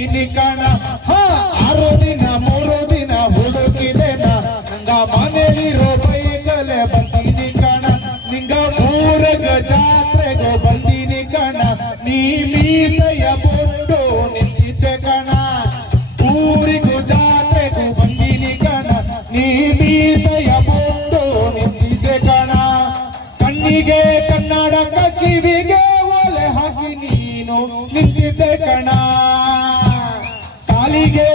ಬಂದೀನಿ ಕಣ. 6 ದಿನ 3 ದಿನ ಹುಡುಕಿದೆ ನಂಗ ಮನೆಯಲ್ಲಿರೋ ಬೈಕಲೆ ಬಂದೀನಿ ಕಣ. ನಿಂಗ ಊರಗ ಜಾತ್ರೆಗೆ ಬಂದೀನಿ ಕಣ. ನೀ ಮೀಸೆಯ ಬೊಟ್ಟು ನಿಂತಿದ್ದೆ ಕಣ. ಊರಿಗೂ ಜಾತ್ರೆಗೂ ಬಂದೀನಿ ಕಣ. ನೀ ಮೀಸೆಯ ಬೊಟ್ಟು ನಿಂತಿದ್ದೆ ಕಣ. ಕಣ್ಣಿಗೆ ಕನ್ನಡಕ ಕಿವಿಗೆ ಒಲೆ ಹಾಕಿ ನೀನು ನಿಂತಿದ್ದೆ ಕಣ. ಕಾಲಿಗೆ